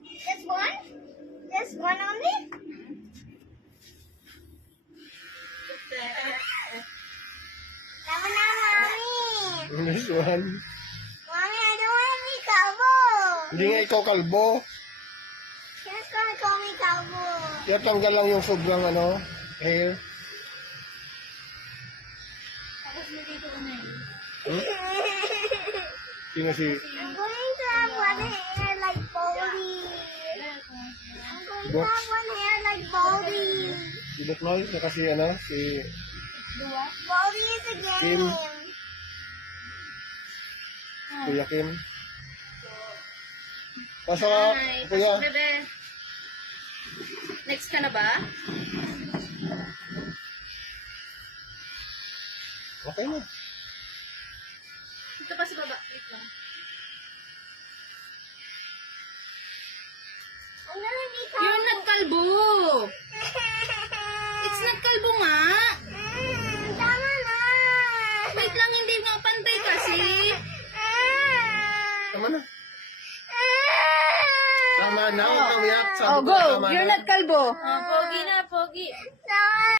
Just one? Just one only? Tama na, Mommy. This one. Mommy, I don't want to be kalbo. Hindi nga ikaw kalbo. She's gonna call me kalbo. Kaya tanggal lang yung sobrang hair. Tapos nandito ko na yun. Sino si... I'm going to have one hair like Baldy. I'm going to have one hair like Baldy. Si Buknoy? Na kasi si... Baldy is a Kim. game. Kuya Kim. Pasok Hi, kuya. pasok, bebe. Next ka na ba? Okay na. Dito pa sa baba. Wait lang. I'm gonna be You're not kalbo! It's not kalbo nga! Tama na. Wait lang, hindi nga pantay kasi. Tama na. Tama na. Huwag kang umiyak. Sabi ko, go! tama You're na. not kalbo. Oh, pogi na, pogi. Tama